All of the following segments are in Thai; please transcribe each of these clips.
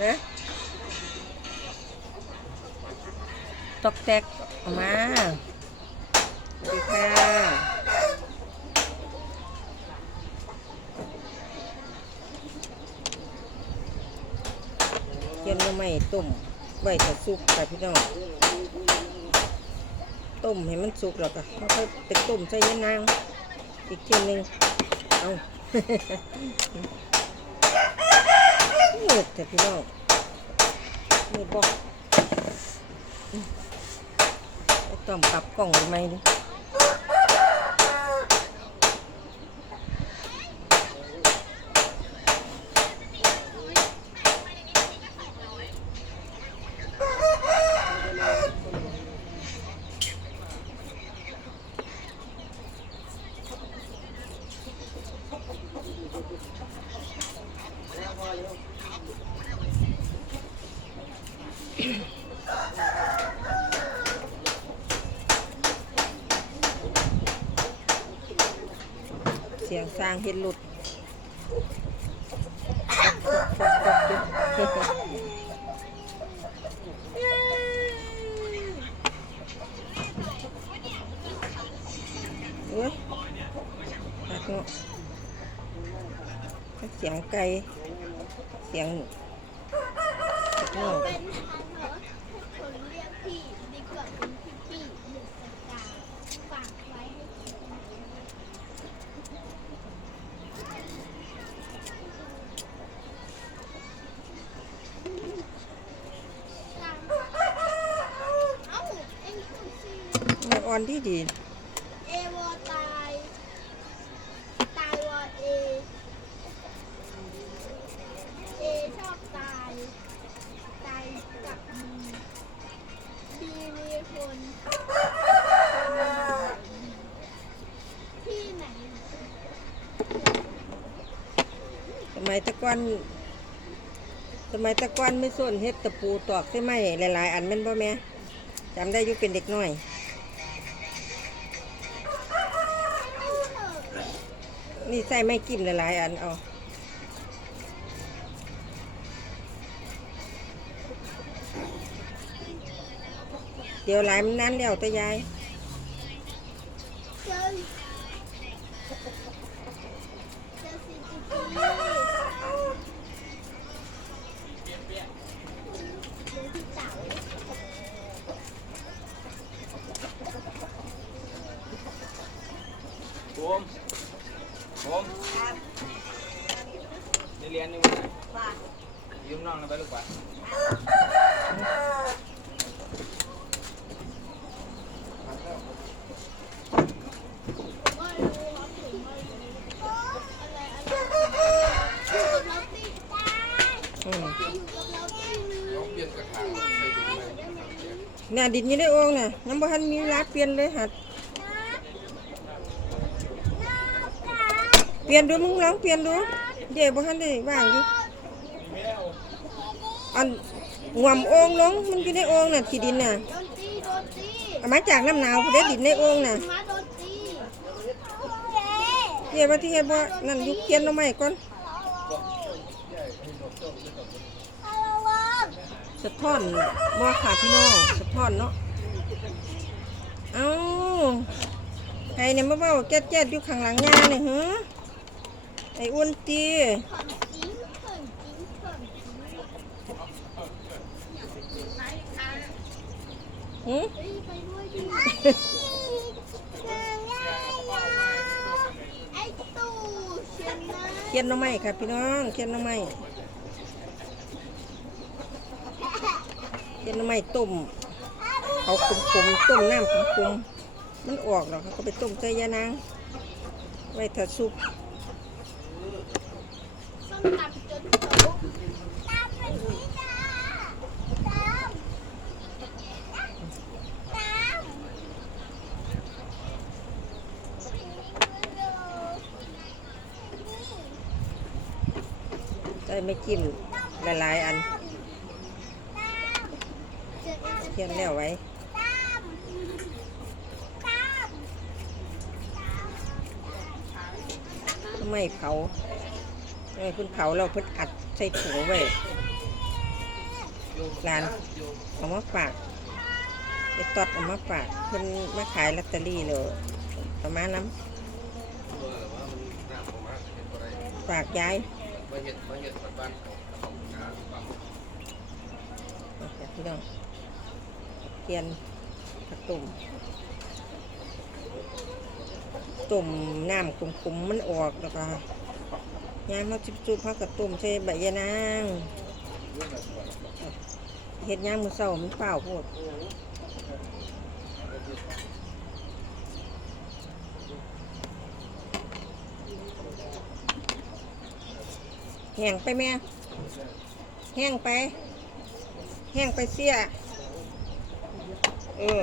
นะตอกแตกออกมาสวัสดีค่ะเย็นใหม่ต้มไว้ถ้าสุกค่ะพี่น้องต้มให้มันสุกแล้วก็ค่อยไปต้มใส่ยะนางอีกทีหนึ่งเอา มืดแต่พี่น้องเมืดบอกต้มปรับกล่องหรือไม่ดิ สียงสร้างเห็ดหลุดเว้ยหักเนาะเสียงไก่เสียงเนาะ เป็นทางเหรอคนเรียกพี่ดีกว่าเป็นพี่พี่หรือสกาฝากไว้ให้คิดนะตามเอ้าเอ็งพูดสิ มัน อ่อนที่ดี เอวอตาย ตายวอเอ เอชอบตาย ตายกับบีบีมีคนที่ไหนสมัยตะกอนสมัยตะกอนไม่ส้นเฮ็ดตะปูตอกใช่ไหมหลายๆ อันแม่นบ่แม่จำได้อยู่เป็นเด็กน้อย นี่ใส่ไม่กิมหลายๆอันเอาเดี๋ยวหลายมันนั้นแล้วต่ยาย เรียนนี่วันยืมน้องหนะไปลูกปะไม่รู้ครับผมไม่รู้อะไรอะไรเราติดตาอืมอยู่กับเราที่นึงน้องเปลี่ยนกระถางใส่ถุงเลยได้ไหมน่ะดินอยู่ในโอ่งน่ะยังบ่ทันมีเวลาเปลี่ยนเลยหัด เปลี่ยนดูมึงลองเปลี่ยนดู เดี๋ยวบ่ทันได้ว่างอยู่อันงวมโอ่งลงมันอยู่ในโอ่งน่ะที่ดินน่ะโดนตีโดนตีเอามาจากน้ำหนาวเด้ดินในโอ่งน่ะมาโดนตีเดี๋ยวว่าที่เฮ็ดบ่นั่นยู่เจียนเอาใหม่ก่อนสะท้อนบ่ค่ะพี่น้องสะท้อนเนาะเอ้าไอ้เนี่ยมาเว้าแจ๊ดๆอยู่ข้างหลังย่านี่ยฮะ ไอ้อ้วนตีขอนจิ้งขอนจิ้งขอนจิ้งหึเฮ้ยไปด้วยดิไอ้ตู่ชนะเขียนหน่อไม้ค่ะพี่น้องเขียนหน่อไม้เขียนหน่อไม้ต้มเอาคุมๆต้มน้ำคุมๆมันออกแล้วเขาก็ไปต้มใส่ยานางไว้ถ้าซุป ส้มจนโตตามไปที่จ้าตามตามใส่ไม่จิ้มหลายอันเขียนแล้วไว้ไม่เผา เออเพิ่นเผาเราเพิ่นอัดใส่ถุงไว้หลานเอามาฝากไปตอดเอามาฝากเพิ่นมาขายลอตเตอรี่เลยประมาณนั้นฝากย้ายเอาพี่น้องเทียนตุ่มตุ่มน้ำขุ่มๆมันออกแล้วก็ ยามาจุบๆเขากับตุ่มใส่ใบยะนางเฮ็ดยามมือเศร้ามันเปล่าโพดแห้งไปแม่ แห้งไป แห้งไปเสีย เออ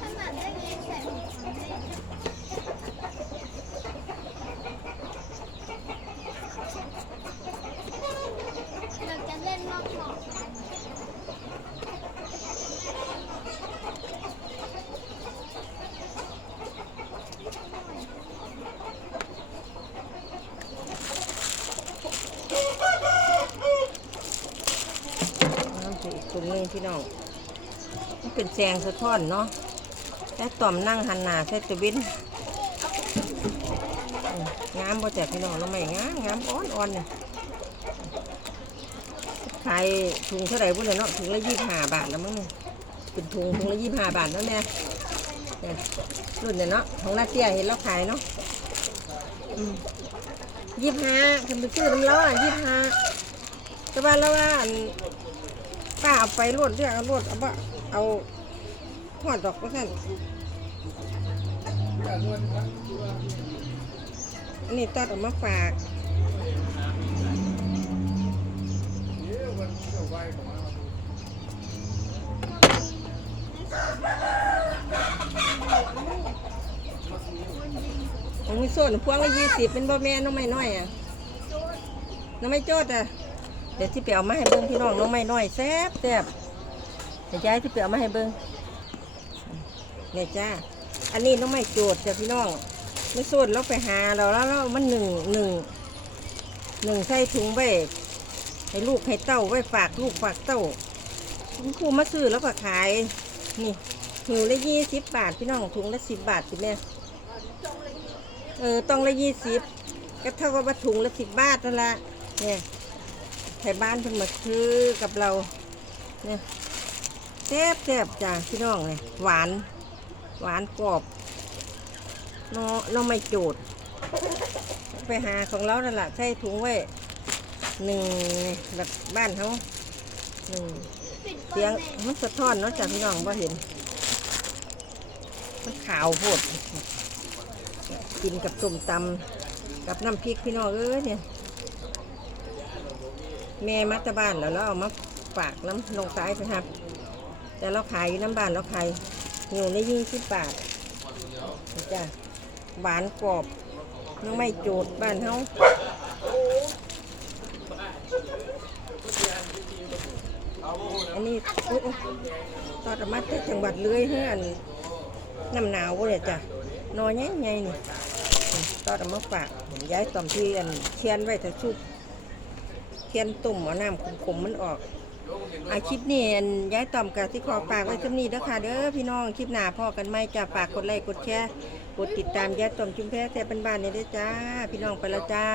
ขนาดได้เงินแสนหกพันได้เราจะเล่นนอกหลอกกัน น้ำจะอีกถุงหนึงพี่น้องมัน เป็นแสงสะท้อนเนาะแต่ต่อมนั่งหันหน้าใส่ตะวินงามบ่แจกพี่น้องเราไม่งามงามอ่อนอ่อนเนี่ยขายถุงเท่าไหร่บุญเนาะถุงละยี่สิบห้าบาทแล้วมั้งเนี่ยเป็นถุงถุงละยี่สิบห้าบาทแล้วแม่เนี่ยรุ่นเนี่ยเนาะของนาเตียเห็นเราขายเนาะยี่สิบห้าทำไปซื้อน้ำร้อนยี่สิบห้าแต่ว่าแล้วว่าป้าเอาไปรวดเรียกรวดเอาบ่ เอาทอดดอกก็สั่นอันนี้ตัดออกมาฝากของมีส่วนพวงละยี่สิบเป็นบ่แม่น้องไม่น้อยอะน้องไม่โจดอะเดี๋ยวที่ไปเอามาให้เบิ้งพี่น้องน้องไม่น้อยแซ่บแซ่บ เดี๋ยวย้ายที่ไปเอามาให้เบิ้งเนี่ยจ้า อันนี้น้องไม่โจดจ้ะพี่น้อง ไม่ส่วนเราไปหาเราแล้วเรามันหนึ่งหนึ่งหนึ่งใส่ถุงไว้ให้ลูกให้เต้าไว้ฝากลูกฝากเต้าคุณครูมาซื้อแล้วก็ขาย นี่ถุงละยี่สิบบาทพี่น้องถุงละสิบบาทสิแม่เออต้องละยี่สิบก็เท่ากับว่าถุงละสิบบาทนั่นละเนี่ยไทยบ้านเพิ่นมาซื้อกับเราเนี่ย แซ่บแซ่บจ้ะพี่น้องเลยหวาน หวานกรอบเนาะเราไม่โจดไปหาของเรานั่นแหละใส่ถุงไว้หนึ่งแบบบ้านเขาหนึ่งเสียงมันสะท้อนเนาะจ้ะพี่น้องว่าเห็น มันขาวโพดกินกับส้มตำกับน้ำพริกพี่น้องเอ้ยเนี่ย แม่มาจาบ้านแล้วเราเอามาฝากน้ำลงซ้ายไปครับ แต่เราขายอยู่น้ำบานเราขายอยู่ในยี่สิบบาทจ้ะหวานกรอบยังไม่โจดบ้านเขาอันนี้โอ้โอ้ตอดออกมาจากจังหวัดเลื่อยเฮือนน้ำหนาวเลยจ้ะนอนยังไงนี่ตอดออกมาฝากผมย้ายตอมที่อันเคียนไว้ถ้าชุบเทียนตุ่มเอาน้ำขมๆมันออก อาคลิปนี้อันย้ายต่อมกับที่ขอฝากไว้ที่นี้เด้อค่ะเด้อพี่น้องคลิปหน้าพ่อกันไหมจะฝากกดไลค์กดแชร์กดติดตามย้ายต่อมจุ้มแพ้แท้เป็นบ้านๆนี่เด้จ้า พี่น้องไปแล้วจ้า